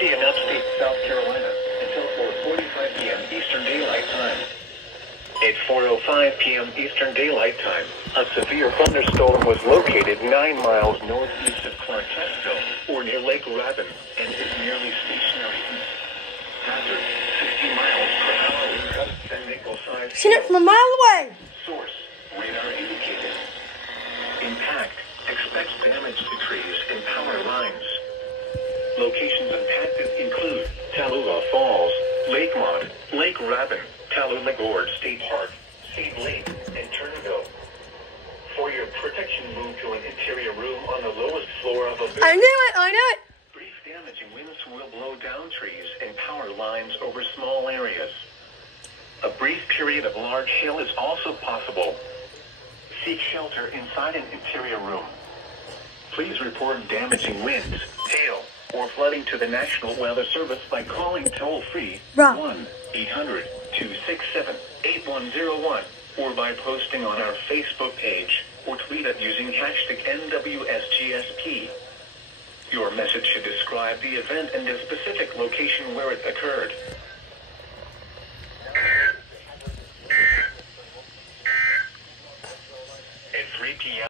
cloudy in upstate South Carolina until 4:45 p.m. Eastern Daylight Time. At 4:05 p.m. Eastern Daylight Time, a severe thunderstorm was located 9 miles northeast of Clarksville, or near Lake Rabun, and is nearly stationary. Hazard, 60 miles per hour wind gusts and nickel-sized. Seen it from a mile away. Source, radar indicated. Impact, expects damage to trees and power lines. Locations impacted include Tallulah Falls, Lakemont, Lake Rabun, Tallulah Gorge State Park, Seed Lake, and Turnville. For your protection, move to an interior room on the lowest floor of a building. I knew it. Brief damaging winds will blow down trees and power lines over small areas. A brief period of large hail is also possible. Seek shelter inside an interior room. Please report damaging winds, hail, or flooding to the National Weather Service by calling toll-free 1-800-267-8101 or by posting on our Facebook page or tweet it using hashtag NWSGSP. Your message should describe the event and the specific location where it occurred. At 3 p.m.